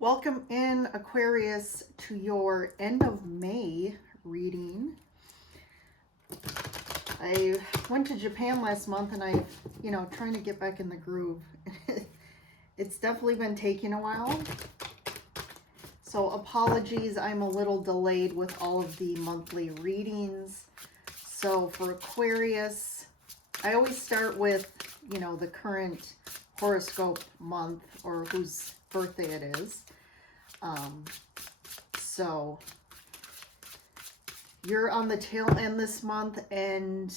Welcome in, Aquarius, to your end of May reading. I went to Japan last month and trying to get back in the groove. It's definitely been taking a while. So apologies, I'm a little delayed with all of the monthly readings. So for Aquarius, I always start with, the current horoscope month or whose birthday it is. So you're on the tail end this month, and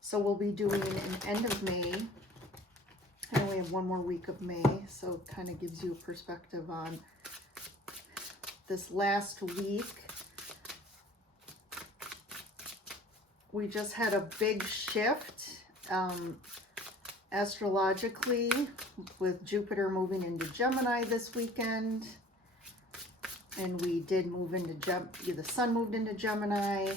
so we'll be doing an end of May. I only have one more week of May, so it kind of gives you a perspective on this last week. We just had a big shift astrologically with Jupiter moving into Gemini this weekend. And we did move into the sun moved into Gemini,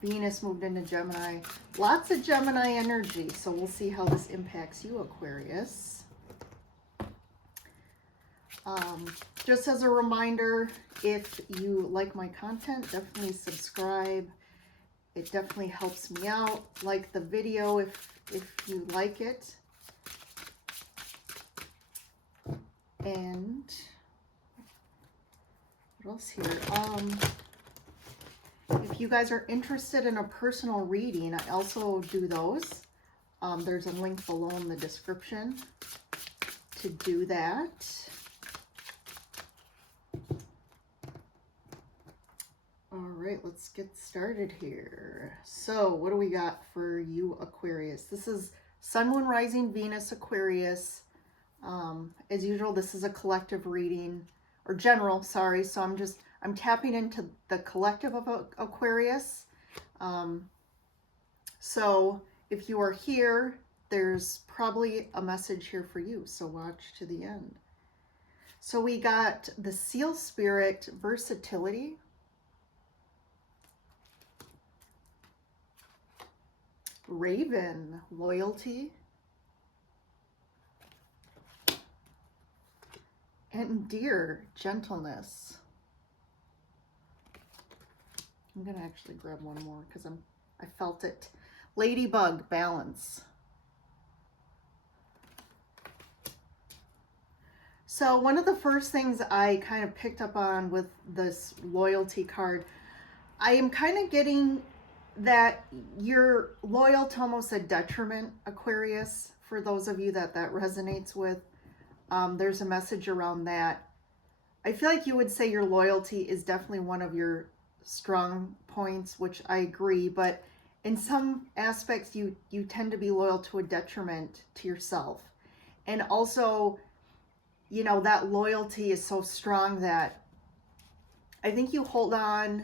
Venus moved into Gemini. Lots of Gemini energy, so we'll see how this impacts you, Aquarius. Just as a reminder, if you like my content, definitely subscribe. It definitely helps me out. Like the video if you like it. And what else here? If you guys are interested in a personal reading, I also do those. There's a link below in the description to do that. All right, let's get started here. So what do we got for you, Aquarius? This is Sun, Moon, Rising, Venus, Aquarius. As usual, this is a collective reading. Or general, sorry. So I'm tapping into the collective of Aquarius. So if you are here, there's probably a message here for you. So watch to the end. So we got the Seal Spirit, versatility. Raven, loyalty. And Deer, gentleness. I'm going to actually grab one more because I felt it. Ladybug, balance. So one of the first things I kind of picked up on with this loyalty card, I am kind of getting that you're loyal to almost a detriment, Aquarius, for those of you that resonates with. There's a message around that. I feel like you would say your loyalty is definitely one of your strong points, which I agree, but in some aspects you tend to be loyal to a detriment to yourself. And also, that loyalty is so strong that I think you hold on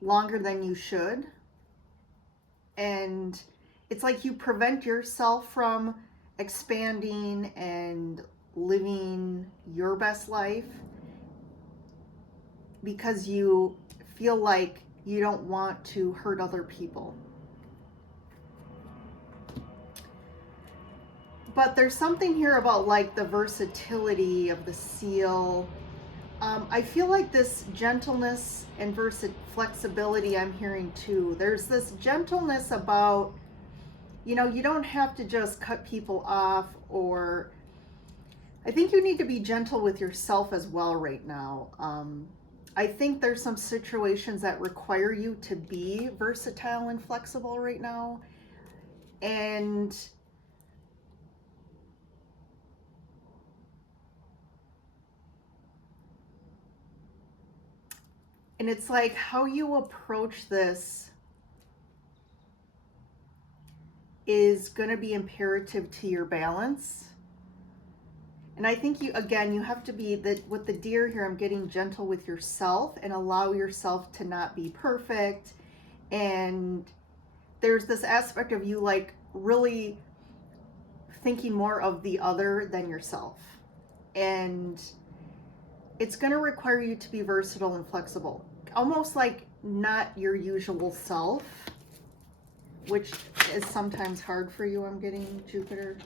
longer than you should. And it's like you prevent yourself from expanding and living your best life because you feel like you don't want to hurt other people. But there's something here about like the versatility of the seal. I feel like this gentleness and flexibility I'm hearing too. There's this gentleness about, you don't have to just cut people off, or I think you need to be gentle with yourself as well right now. I think there's some situations that require you to be versatile and flexible right now. And it's like how you approach this is going to be imperative to your balance. And I think you have to be with the Deer here, I'm getting gentle with yourself and allow yourself to not be perfect. And there's this aspect of you like really thinking more of the other than yourself. And it's going to require you to be versatile and flexible, almost like not your usual self, which is sometimes hard for you. I'm getting Jupiter,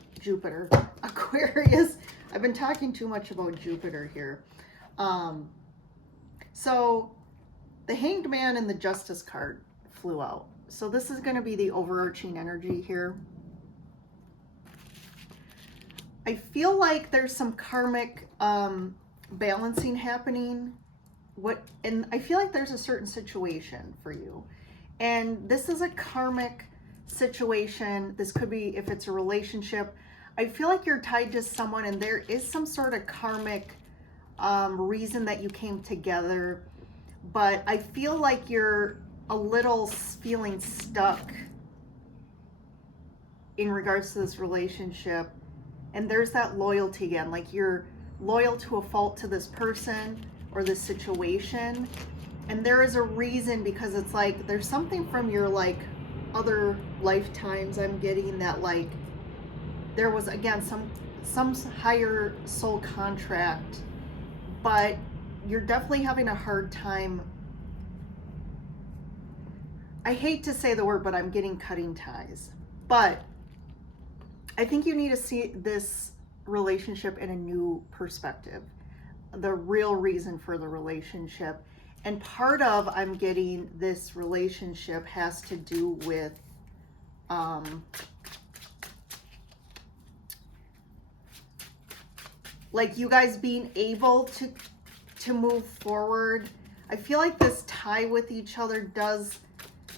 Aquarius. I've been talking too much about Jupiter here. So the Hanged Man and the Justice card flew out. So this is going to be the overarching energy here. I feel like there's some karmic balancing happening. And I feel like there's a certain situation for you. And this is a karmic situation. This could be if it's a relationship. I feel like you're tied to someone and there is some sort of karmic reason that you came together. But I feel like you're a little feeling stuck in regards to this relationship. And there's that loyalty again, like you're loyal to a fault to this person or this situation. And there is a reason, because it's like there's something from your like other lifetimes I'm getting that like there was again some higher soul contract, but you're definitely having a hard time. I hate to say the word, but I'm getting cutting ties. But I think you need to see this relationship in a new perspective, the real reason for the relationship. And part of I'm getting this relationship has to do with like you guys being able to move forward. I feel like this tie with each other does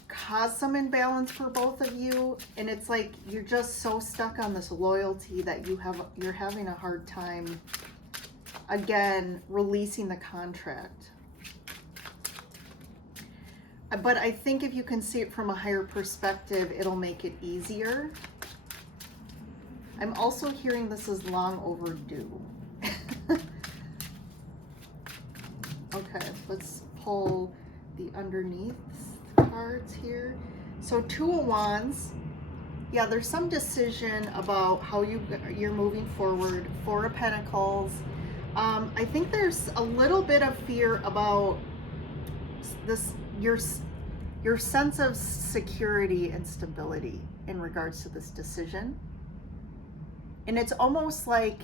cause some imbalance for both of you, and it's like you're just so stuck on this loyalty that you're having a hard time again releasing the contract. But I think if you can see it from a higher perspective, it'll make it easier. I'm also hearing this is long overdue. Okay, let's pull the underneath cards here. So Two of Wands. Yeah, there's some decision about how you're moving forward. Four of Pentacles. I think there's a little bit of fear about this, your sense of security and stability in regards to this decision. And it's almost like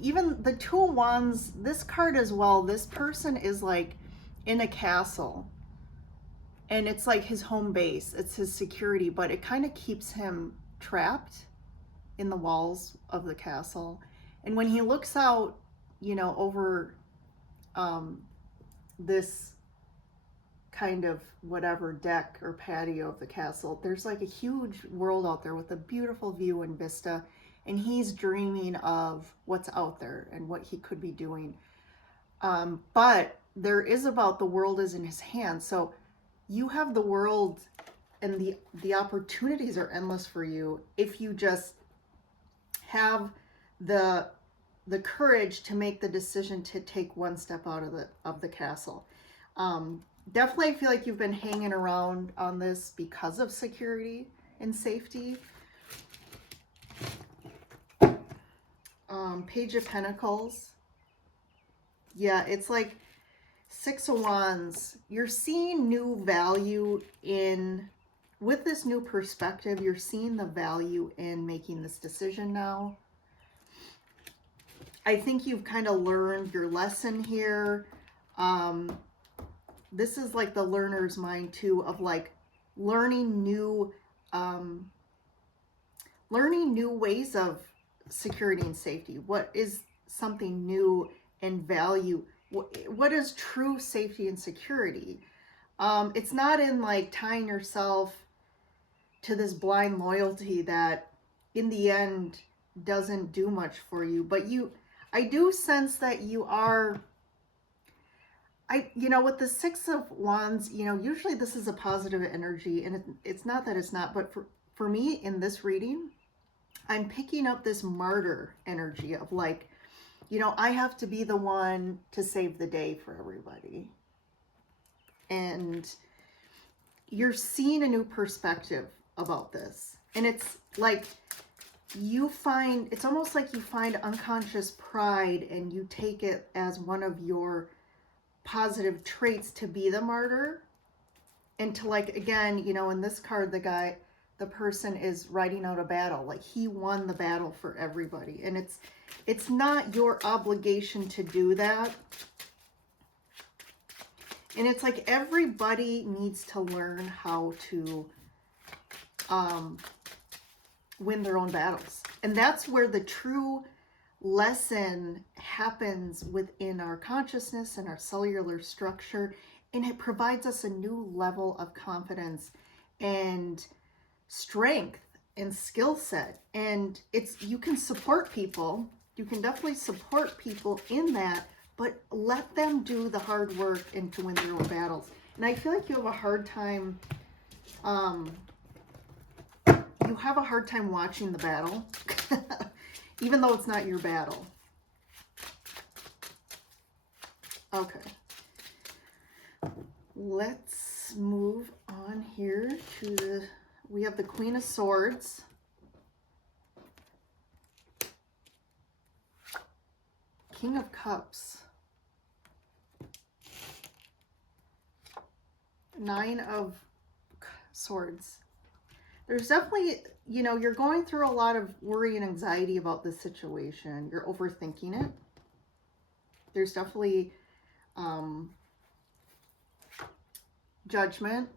even the Two of Wands, this card as well, this person is like in a castle. And it's like his home base, it's his security, but it kind of keeps him trapped in the walls of the castle. And when he looks out, you know, over this kind of whatever deck or patio of the castle, there's like a huge world out there with a beautiful view and vista. And he's dreaming of what's out there and what he could be doing. But there is about the world is in his hands. So you have the world, and the opportunities are endless for you if you just have the courage to make the decision to take one step out of the castle. Definitely, I feel like you've been hanging around on this because of security and safety. Page of Pentacles. Yeah, it's like Six of Wands. You're seeing new value with this new perspective, you're seeing the value in making this decision now. I think you've kind of learned your lesson here. This is like the learner's mind too, of like learning new ways of security and safety. What is something new and value? What is true safety and security? It's not in like tying yourself to this blind loyalty that in the end doesn't do much for you. But I do sense that you are, with the Six of Wands, usually this is a positive energy, and it's not that it's not, but for me in this reading, I'm picking up this martyr energy of like, I have to be the one to save the day for everybody. And you're seeing a new perspective about this. And it's like it's almost like you find unconscious pride and you take it as one of your positive traits to be the martyr. And to like, again, in this card, the person is writing out a battle. Like he won the battle for everybody. And It's not your obligation to do that. And it's like everybody needs to learn how to win their own battles. And that's where the true lesson happens within our consciousness and our cellular structure. And it provides us a new level of confidence and strength and skill set. And you can support people. You can definitely support people in that, but let them do the hard work and to win their own battles. And I feel like you have a hard time, watching the battle, even though it's not your battle. Okay. Let's move on here to we have the Queen of Swords. King of Cups. Nine of Swords. There's definitely, you're going through a lot of worry and anxiety about this situation. You're overthinking it. There's definitely judgment.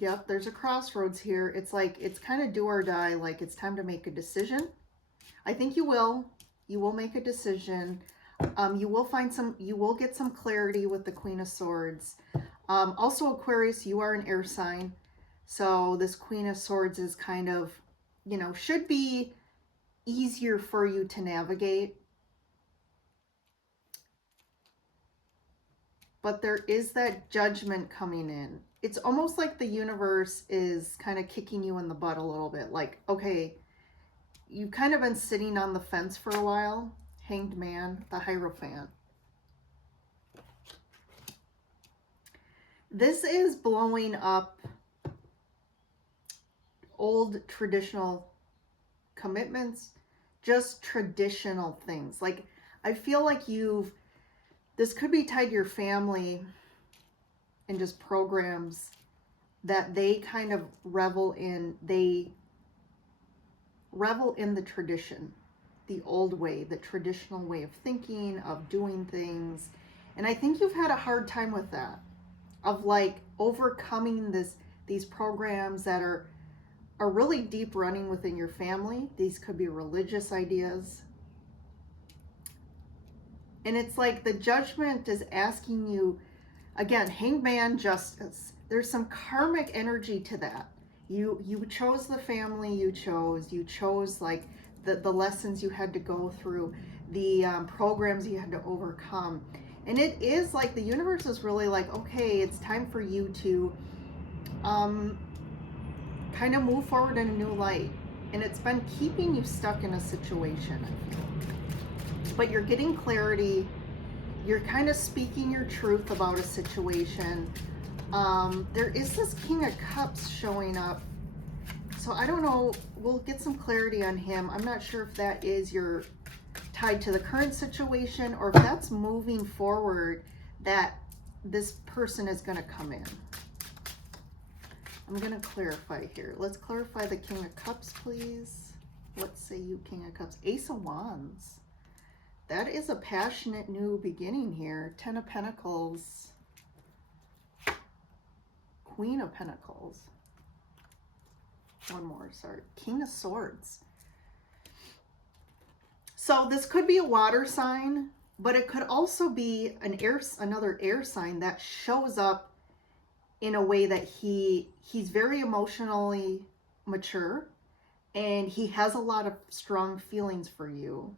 Yep, there's a crossroads here. It's like, it's kind of do or die. Like, it's time to make a decision. I think you will. You will make a decision. You will get some clarity with the Queen of Swords. Also, Aquarius, you are an air sign. So this Queen of Swords is kind of, should be easier for you to navigate. But there is that judgment coming in. It's almost like the universe is kind of kicking you in the butt a little bit. Like, okay, you've kind of been sitting on the fence for a while. Hanged Man, the Hierophant. This is blowing up old traditional commitments, just traditional things. Like, I feel like this could be tied to your family and just programs that they kind of revel in. They revel in the tradition, the old way, the traditional way of thinking, of doing things. And I think you've had a hard time with that, of like overcoming these programs that are really deep running within your family. These could be religious ideas. And it's like the judgment is asking you, again, Hanged Man, justice. There's some karmic energy to that. You chose the family you chose like the lessons you had to go through, the programs you had to overcome. And it is like the universe is really like, okay, it's time for you to kind of move forward in a new light. And it's been keeping you stuck in a situation, I feel. But you're getting clarity. You're kind of speaking your truth about a situation. There is this King of Cups showing up. So I don't know. We'll get some clarity on him. I'm not sure if that is tied to the current situation or if that's moving forward, that this person is going to come in. I'm going to clarify here. Let's clarify the King of Cups, please. What say you, King of Cups? Ace of Wands. That is a passionate new beginning here. Ten of Pentacles. Queen of Pentacles. One more, sorry. King of Swords. So this could be a water sign, but it could also be another air sign that shows up in a way that he's very emotionally mature and he has a lot of strong feelings for you.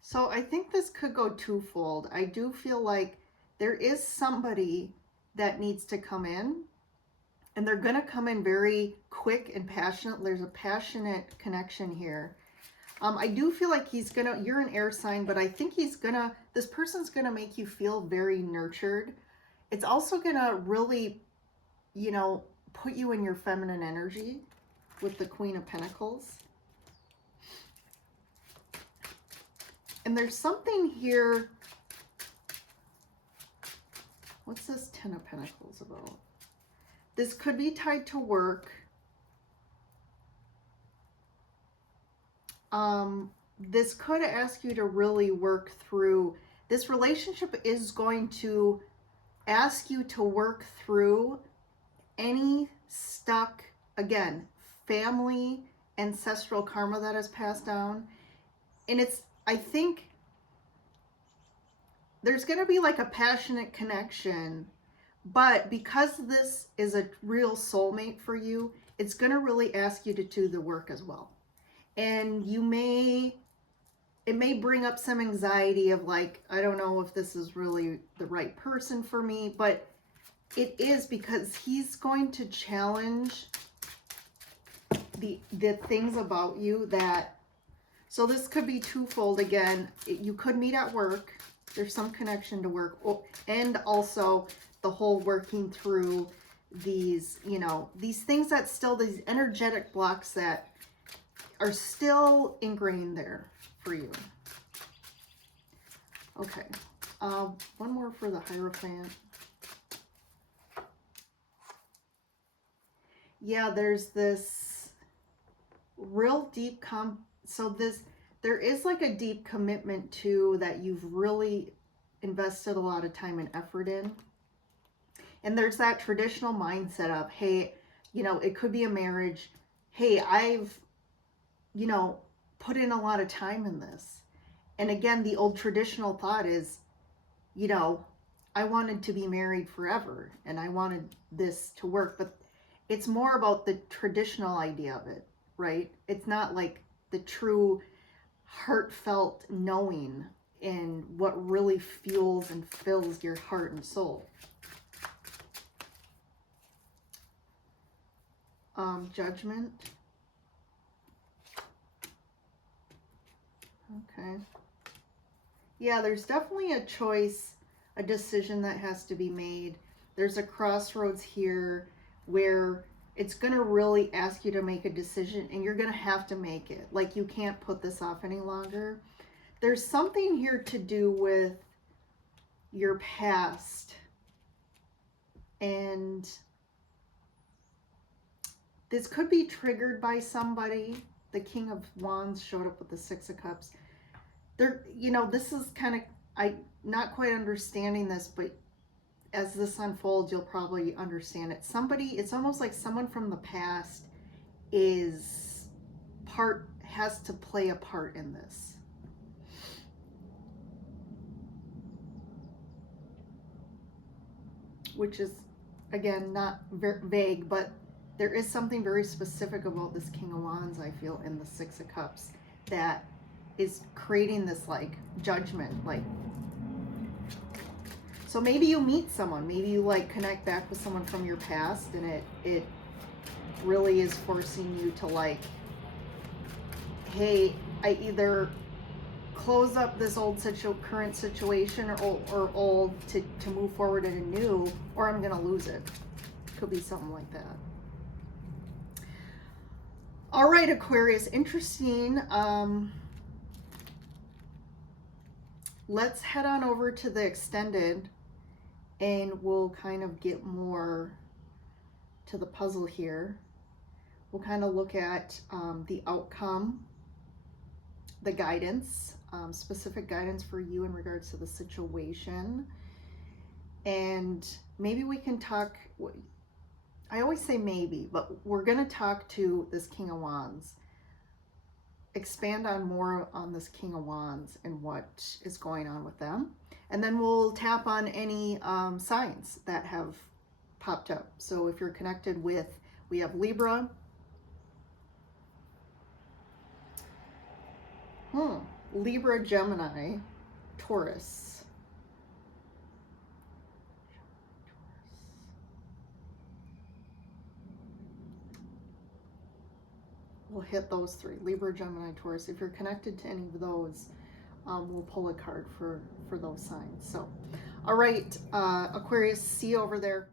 So I think this could go twofold. I do feel like there is somebody that needs to come in, and they're going to come in very quick and passionate. There's a passionate connection here. I do feel like you're an air sign, but I think this person's going to make you feel very nurtured. It's also going to really, put you in your feminine energy with the Queen of Pentacles. And there's something here. What's this Ten of Pentacles about? This could be tied to work. This could ask you to really work through. This relationship is going to ask you to work through any stuck, again, family, ancestral karma that has passed down. And it's, I think there's going to be like a passionate connection, but because this is a real soulmate for you, it's going to really ask you to do the work as well. And it may bring up some anxiety of like, I don't know if this is really the right person for me, but it is, because he's going to challenge the things about you that, so this could be twofold. Again, you could meet at work. There's some connection to work, and also the whole working through these, you know, these things that still, these energetic blocks that are still ingrained there for you. Okay, one more for the Hierophant. Yeah, there's this real deep there is like a deep commitment to that you've really invested a lot of time and effort in. And there's that traditional mindset of, hey, you know, it could be a marriage. Hey, I've, you know, put in a lot of time in this. And again, the old traditional thought is, you know, I wanted to be married forever and I wanted this to work, but it's more about the traditional idea of it, right? It's not like the true heartfelt knowing and what really fuels and fills your heart and soul. Judgment. Okay. Yeah, there's definitely a choice, a decision that has to be made. There's a crossroads here where it's going to really ask you to make a decision, and you're going to have to make it. Like, you can't put this off any longer. There's something here to do with your past. And this could be triggered by somebody. The King of Wands showed up with the Six of Cups. There, you know, this is kind of, I'm not quite understanding this, but as this unfolds, you'll probably understand it. It's almost like someone from the past has to play a part in this. Which is, again, not very vague, but there is something very specific about this King of Wands, I feel, in the Six of Cups that is creating this, like, judgment, like, so maybe you meet someone, maybe you like connect back with someone from your past, and it really is forcing you to like, hey, I either close up this old current situation or old to move forward in a new, or I'm gonna lose it. Could be something like that. All right, Aquarius, interesting. Let's head on over to the extended, and we'll kind of get more to the puzzle here. We'll kind of look at the outcome, the guidance, specific guidance for you in regards to the situation. And maybe we can talk, I always say maybe, but we're going to talk to this King of Wands. Expand on more on this King of Wands and what is going on with them. And then we'll tap on any signs that have popped up. So if you're connected with, we have Libra. Libra, Gemini, Taurus. We'll hit those three, Libra, Gemini, Taurus. If you're connected to any of those, we'll pull a card for those signs. So, all right, Aquarius, see you over there.